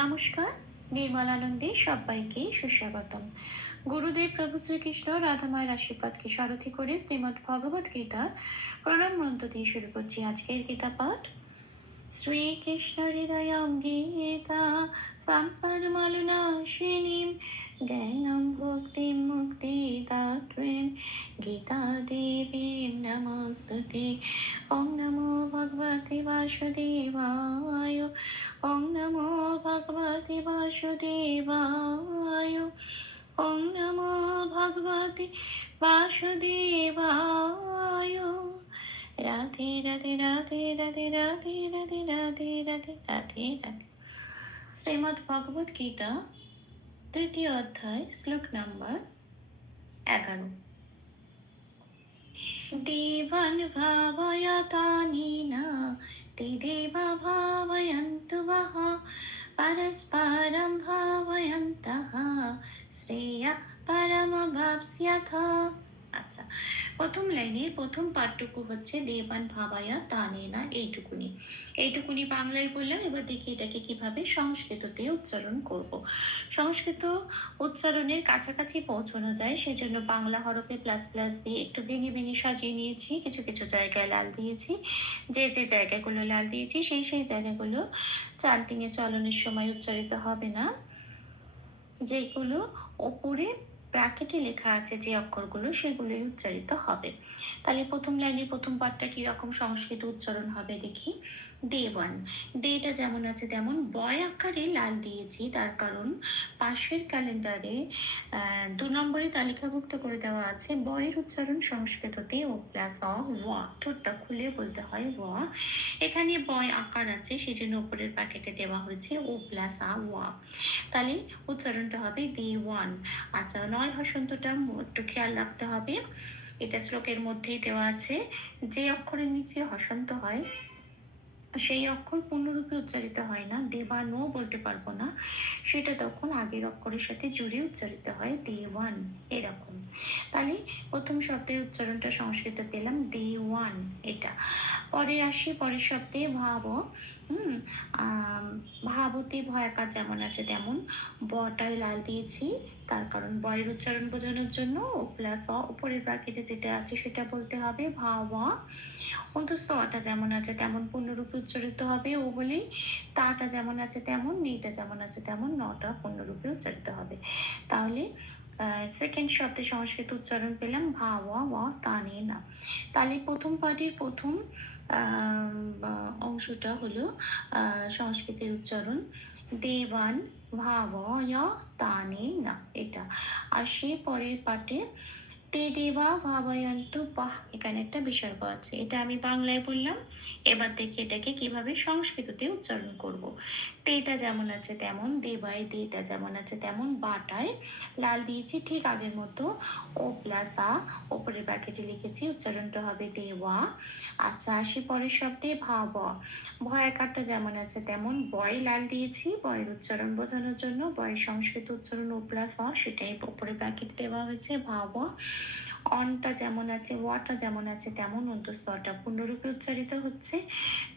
নমস্কার নির্মলানন্দে সবাইকে সুস্বাগতম। গুরুদেব প্রভু শ্রীকৃষ্ণ রাধামায়ের আশীর্বাদকে সারথি করে শ্রীমদ ভগবত গীতার প্রণাম গ্রন্থ দিয়ে শুরু করছি আজকের গীতা পাঠ। শ্রীকৃষ্ণ হৃদয়ং গীতা সংসার মালনাশিনীম জ্ঞানম ভক্তিম মুক্তি দাত্রীম গীতা দেবী নমস্তুতে। ওম নমো ভগবতে বাসুদেবায়। ওম নমো ভগবতে বাসুদেবায়। ওম নমো ভগবতে বাসুদেবায়। রাধে রাধে রাধে রাধে রাধে রাধে রাধে রাধে রাধে রাধে। শ্রীমদ ভগবত গীতা, তৃতীয় অধ্যায়, শ্লোক নম্বর এগারো। দেবান ভাবয়তানিন ते देवभावयन्तु वः परस्परं भावयन्तः श्रेयः परमवाप्स्यथ अच्छा প্রথম লাইনের প্রথম পাঠটুকু হচ্ছে দেবান ভাবায়া তানে না এইটুকুনি। এইটুকুনি বাংলায় বললাম, এবার দেখি এটাকে কীভাবে সংস্কৃততে উচ্চারণ করব। সংস্কৃত উচ্চারণের কাছাকাছি পৌঁছানো যায়, সেজন্য বাংলা হরফে প্লাস প্লাস দিয়ে একটু ভেঙে ভেঙে সাজিয়ে নিয়েছি, কিছু কিছু জায়গায় লাল দিয়েছি, যে যে জায়গাগুলো লাল দিয়েছি, সেই সেই জায়গাগুলো চান্টিং এ চলনের সময় উচ্চারিত হবে না। যেগুলো ওপরে ব্র্যাকেটে লেখা আছে যে অক্ষরগুলো, সেগুলোই উচ্চারিত হবে। তাহলে প্রথম লাইনের প্রথম পাঠটা কি রকম সংস্কৃত উচ্চারণ হবে দেখি? Day one. ডেটা যেমন আছে তেমন, বয় আকারে লাল দিয়েছি, তার কারণ পাশের ক্যালেন্ডারে দু নম্বরে তালিকাভুক্ত করে দেওয়া আছে, বয়ের উচ্চারণ সংস্কৃততে ও প্লাস অ ওয়া ঠোঁটটা খুলে বলতে হয় ওয়া এখানে বয় আকার আছে সেই জন্য উপরের প্যাকেটে দেওয়া হয়েছে ও প্লাস আ ওয়া তাহলে উচ্চারণটা হবে দে ওয়ান। আচ্ছা নয় হসন্তটা একটু খেয়াল রাখতে হবে। এটা শ্লোকের মধ্যেই দেওয়া আছে, যে অক্ষরের নিচে হসন্ত হয়, সেই অক্ষর পূর্ণরূপে উচ্চারিত হয় না দেবানো বলতে পারব না। সেটা তখন আগের অক্ষরের সাথে জুড়ে উচ্চারিত হয়, দেওয়ান, এরকম। তাহলে প্রথম শব্দের উচ্চারণটা সংস্কৃত পেলাম, দেওয়ান, এটা। পরে আসি, পরের শব্দে ভাব ভাবতে ভয়াকার যেমন আছে তেমন, বটাই লাল দিয়েছি, তার কারণ বয়ের উচ্চারণ বোঝানোর জন্য, প্লাস অ, উপরের ব্র্যাকেটে যেটা আছে সেটা বলতে হবে ভাওয়া অন্তস্থ অটা যেমন আছে তেমন পূর্ণরূপে উচ্চারিত হবে, ও বলেই তাটা যেমন আছে তেমন নেইটা যেমন আছে তেমন, নটা পূর্ণরূপে উচ্চারিত হবে। তাহলে সেকেন্ড শব্দে সংস্কৃত উচ্চারণ পেলাম, ভাওয়া ওয়া তানে না। তাহলে প্রথম পার্টির প্রথম অংশটা হলো সংস্কৃতের উচ্চারণ, দেবান ভাবয় তানে না, এটা। আর সে পরের পাটে তে দেবা ভাবায়ন্ত বাহ এখানে একটা বিসর্গ আছে। এটা আমি বাংলায় বললাম, এবার দেখি এটাকে কীভাবে সংস্কৃততে উচ্চারণ করব। তেটা যেমন আছে তেমন দেবায় দেটা যেমন আছে তেমন, বাটায় লাল দিয়েছি, ঠিক আগের মতো। ও প্লাস আ, ওপরের প্যাকেটে লিখেছি, উচ্চারণটা হবে দেওয়া। আচ্ছা আসি পরের শব্দে, ভাব। ভয়াকারটা যেমন আছে তেমন, বয় লাল দিয়েছি, বয়ের উচ্চারণ বোঝানোর জন্য, বয়ের সংস্কৃত উচ্চারণ ও প্লাস অ সেটাই ওপরে প্যাকেট দেওয়া হয়েছে, ভাব। অনটা যেমন আছে, ওয়াটা যেমন আছে, তেমন অন্তস্তটা পূর্ণরূপে উচ্চারিত হচ্ছে।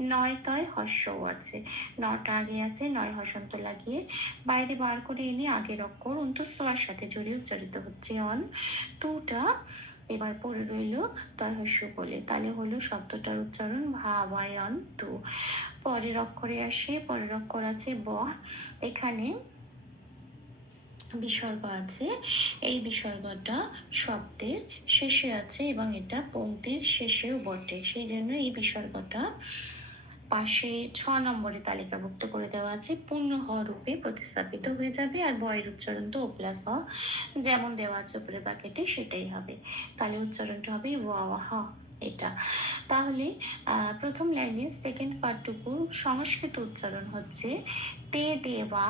নয় তয় হর্ষও আছে। নটা আগে আছে, নয় হসন্ত লাগিয়ে বাইরে বার করে এনে আগের অক্ষর অন্তস্তর সাথে জড়িয়ে উচ্চারিত হচ্ছে অন। টুটা এবার পড়ে রইল তয়হস্য বলে। তাহলে হলো শব্দটার উচ্চারণ ভাবায়ন তু। পরের অক্ষরে আসে, পরের অক্ষর আছে ব। এখানে বিসর্গ আছে। এই বিসর্গটা শব্দের শেষে আছে এবং এটা পঙ্ক্তির শেষেও বটে। সেই জন্য এই বিসর্গটা পাশে ছ নম্বরে তালিকাভুক্ত করে দেওয়া আছে। পূর্ণ হ রূপে প্রতিস্থাপিত হয়ে যাবে আর বয়ের উচ্চারণ তো প্লাস হ। যেমন দেওয়া আছে উপরে বাকেটে সেটাই হবে। তাহলে উচ্চারণটা হবে ওয়া এটা। তাহলে প্রথম লাইনে সেকেন্ড পার্টটুকু সংস্কৃত উচ্চারণ হচ্ছে তে দেবা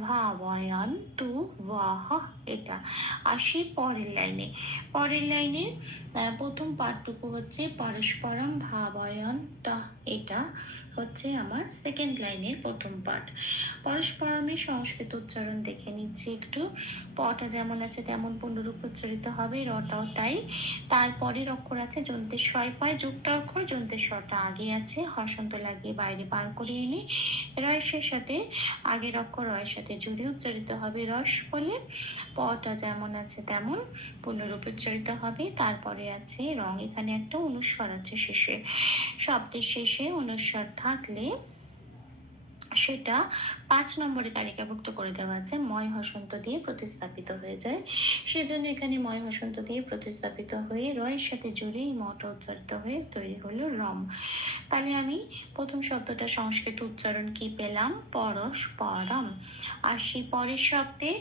ভাবয়ান তু ওয়াহ এটা। আসি পরের লাইনে। পরের লাইনে প্রথম পাঠটুকু হচ্ছে পরস্পরম ভাবয়ন্ত এটা হচ্ছে আমার সেকেন্ড লাইনের প্রথম পাঠ। পরস্পরমে সংস্কৃত উচ্চারণ দেখে নিচ্ছি একটু। পটা যেমন আছে তেমন পূর্ণরূপ উচ্চারিত হবে, রটাও তাই। তারপরের অক্ষর আছে যন্ত্রের ছয় পায় যুক্ত অক্ষর যন্ত্রের শটা আগে আছে। হসন্ত লাগিয়ে বাইরে বার করে এনে রয়েসের সাথে আগের অক্ষর রয়ের সাথে জুড়ে উচ্চারিত হবে রস বলে। পটা যেমন আছে তেমন পূর্ণরূপ উচ্চারিত হবে। তারপরে আছে রং এখানে একটা অনুস্বর আছে শেষে। শব্দের শেষে অনুস্বর থাকলে সেটা পাঁচ নম্বরে তালিকাভুক্ত করে দেওয়া আছে, ময় হসন্ত দিয়ে প্রতিস্থাপিত হয়ে যায়। সেজন্য এখানে ময় হসন্ত দিয়ে প্রতিস্থাপিত হয়ে রয়ের সাথে জুড়ে এই মটা উচ্চারিত হয়ে তৈরি হলো রম। তাহলে আমি প্রথম শব্দটা সংস্কৃত উচ্চারণ কি পেলাম? পরশ পরম। আর সেই পরের শব্দে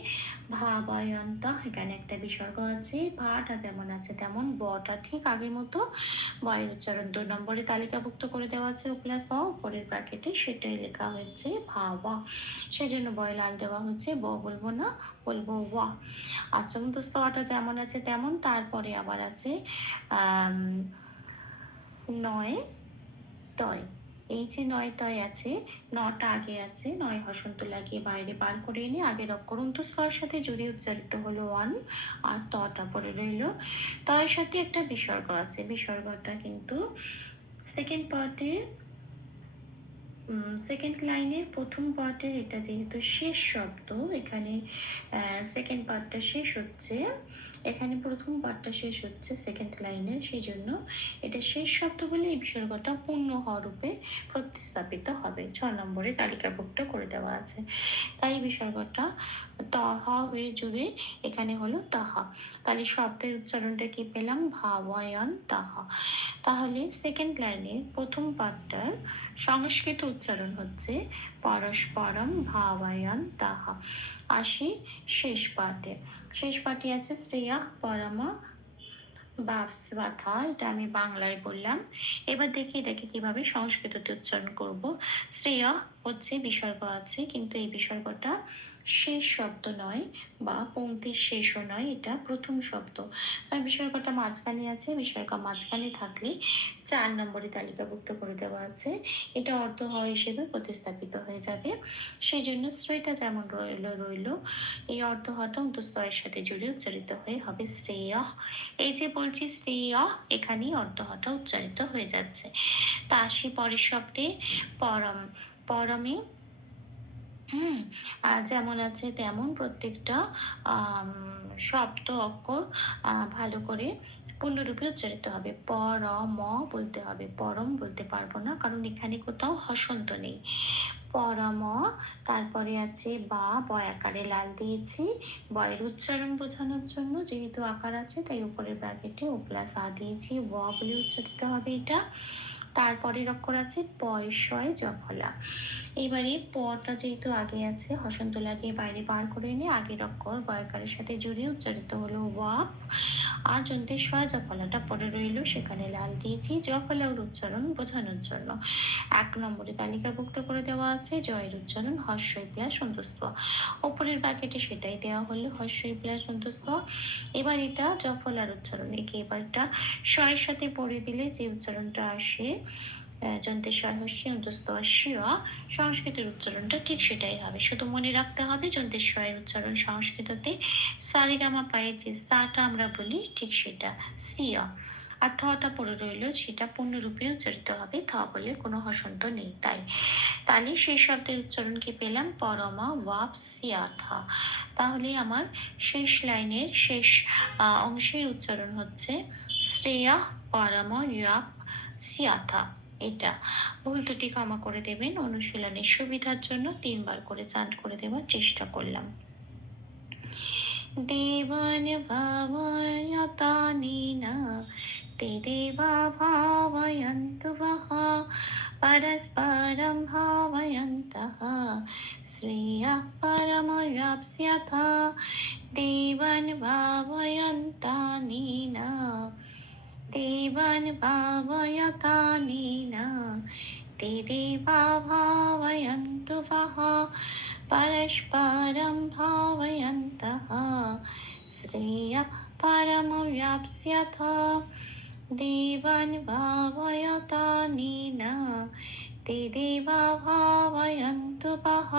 ভাবয়ন্ত, এখানে একটা বিসর্গ আছে, ভাটা যেমন আছে তেমন, বটা ঠিক আগের মতো। বয়ের উচ্চারণ দু নম্বরে তালিকাভুক্ত করে দেওয়া আছে প্লাস অ, উপরের ব্র্যাকেটে সেটাই লেখা হয়েছে। ভাবা সেজন্য বয় লাল দেওয়া হচ্ছে, ব বলব না, বলব ওয়া। আর চমতস্ত অটা যেমন আছে তেমন, তারপরে আবার আছে নয় তয় এই যে নয় তয় আছে, নটা আগে আছে, নয় হসন্ত লাগিয়ে বাইরে বার করে এনে আগের অক্ষর অন্তঃস্বর সাথে জুড়ে উচ্চারিত হলো ওয়ান, আর তটা পরে রইল। তয়ের সাথে একটা বিসর্গ আছে, বিসর্গটা কিন্তু সেকেন্ড পার্টে সেকেন্ড লাইনের প্রথম পার্টের এটা যেহেতু শেষ শব্দ, এখানে সেকেন্ড পার্টটা শেষ হচ্ছে। এখানে প্রথম পার্টটা শেষ হচ্ছে সেকেন্ড লাইনের সেই জন্য এটা শেষ শব্দ বলে এই বিসর্গটা পূর্ণ হরূপে প্রতিস্থাপিত হবে। ছ নম্বরে তালিকাভুক্ত করে দেওয়া আছে। তাই বিসর্গটা তহা হয়ে জুড়ে এখানে হলো তাহা তাহলে শব্দের উচ্চারণটা কি পেলাম? ভাবায়ন তাহা তাহলে সেকেন্ড লাইনের প্রথম পার্টটার সংস্কৃত উচ্চারণ হচ্ছে পরস্পরম ভাবায়ন তাহা। আসি শেষ পাঠে। শেষ পাঠে আছে শ্রেয়া পরমা বাথা এটা আমি বাংলায় বললাম। এবার দেখি এটাকে কীভাবে সংস্কৃততে উচ্চারণ করব। শ্রেয়া হচ্ছে বিসর্গ আছে, কিন্তু এই বিসর্গটা শেষ শব্দ নয় বা পংক্তির শেষও নয়, এটা প্রথম শব্দ। তাই বিসর্গটা মাঝখানে আছে বিসর্গ মাঝখানে থাকলে চার নম্বরে তালিকাভুক্ত করে দেওয়া আছে। এটা অর্থ হয় হিসেবে প্রতিস্থাপিত হয়ে যাবে। সেই জন্য শ্রেয়টা যেমন রইল রইল। এই অর্থ হটা অন্তস্তয়ের সাথে জুড়ে উচ্চারিত হয়ে হবে শ্রেয়। এই যে বলছি শ্রেয়, এখানেই অর্থ হটা উচ্চারিত হয়ে যাচ্ছে। তা আসি পরের শব্দে পরম, পরমে হুম আহ, যেমন আছে তেমন প্রত্যেকটা শব্দ অক্ষর ভালো করে পূর্ণরূপে উচ্চারিত হবে। পর ম বলতে হবে। পরম বলতে পারব না কারণ এখানে কোথাও হসন্ত নেই। পরম তারপরে আছে বা বয় আকারে লাল দিয়েছি। বয়ের উচ্চারণ বোঝানোর জন্য যেহেতু আকার আছে তাই উপরের ব্র্যাকেটে ও প্লাস আ দিয়েছি ব বলে উচ্চারিত হবে এটা। তারপরের অক্ষর আছে পয়সয় জফলা এবারে পটা যেহেতু আগে আছে, হসন্ত লাগিয়ে বাইরে বার করে এনে আগের অক্ষর বয়কারের সাথে জুড়ে উচ্চারিত হলো ওয়াপ। আর যন্ত্রের ছয় জফলাটা পরে রইল, সেখানে লাল দিয়েছি জফলার উচ্চারণ বোঝানোর জন্য। এক নম্বরে তালিকাভুক্ত করে দেওয়া আছে, জয়ের উচ্চারণ হর্ষই প্লাস সন্তুষ্ট ওপরের ব্যাকেটে সেটাই দেওয়া হলো, হর্ষই প্লাস সন্তুষ্ট এবার এটা জফলার উচ্চারণ, একে এবারটা শয়ের সাথে পড়ে দিলে যে উচ্চারণটা আসে যন্ত্রের সহস্যি অন্তস্থ সংস্কৃতের উচ্চারণটা ঠিক সেটাই হবে। শুধু মনে রাখতে হবে যন্ত্রের স্বয়ের উচ্চারণ সংস্কৃততে। সারিগামা পায়ে যে সাটা আমরা বলি, ঠিক সেটা সিয়া আর থটা পড়ে রইল, সেটা পূর্ণরূপে উচ্চারিত হবে। থ বলে কোনো হসন্ত নেই তাই। তাহলে সেই শব্দের উচ্চারণ কি পেলাম? পরমা ওয়াপ সিয়াথা তাহলে আমার শেষ লাইনের শেষ অংশের উচ্চারণ হচ্ছে শ্রেয়া পরম ইয়াপ সিয়াথা এটা ভুল ত্রুটি ক্ষমা করে দেবেন অনুশীলনের সুবিধার জন্য তিনবার করে চান্ট করে দেওয়ার চেষ্টা করলাম দেবান ভাবয়তানিন ते देवा भावयन्तु वः परस्परं भावयन्तः श्रेयः परमवाप्स्यथ देवान् भावयन्तानेन देवान्भावय कालेन ते देवाभावयन्तु वः परस्परं भावयन्तः श्रेयः परमव्याप्स्यथ देवान्भावय कालेन ते देवाभावयन्तु वः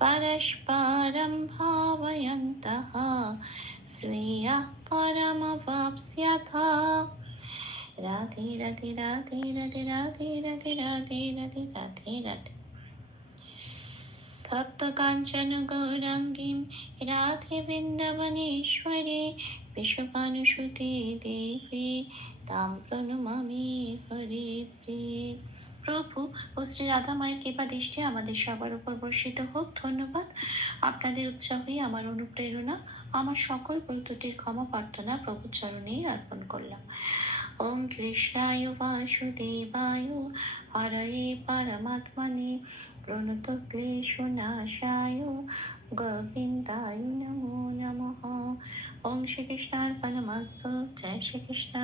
परस्परं भावयन्तः श्रेयः परमवाप्स्यथ রাধে রাধে রাধে রাধে রাধে রাধে রাধে রাধে রাধে রাধে তপ্তকাঞ্চন গৌরাঙ্গীম রাধে বৃন্দাবনেশ্বরে বিশ্বপানুসুতে দেবী তাম প্রণমামি হরে প্রিয়ে প্রভু ও শ্রী রাধা মায়ের কৃপা দৃষ্টি আমাদের সবার উপর বর্ষিত হোক। ধন্যবাদ। আপনাদের উৎসাহই আমার অনুপ্রেরণা, আমার সকল বৈদ্যুতির ক্ষমা প্রার্থনা প্রভু চরণেই অর্পণ করলাম। ওম কৃষ্ণায় বাসুদেবায় হরয়ে পরমাত্মনে প্রণত ক্লেশনাশায় গোবিন্দায় নমো নমঃ। ওম শ্রীকৃষ্ণার্পণমস্তু। জয় শ্রীকৃষ্ণ।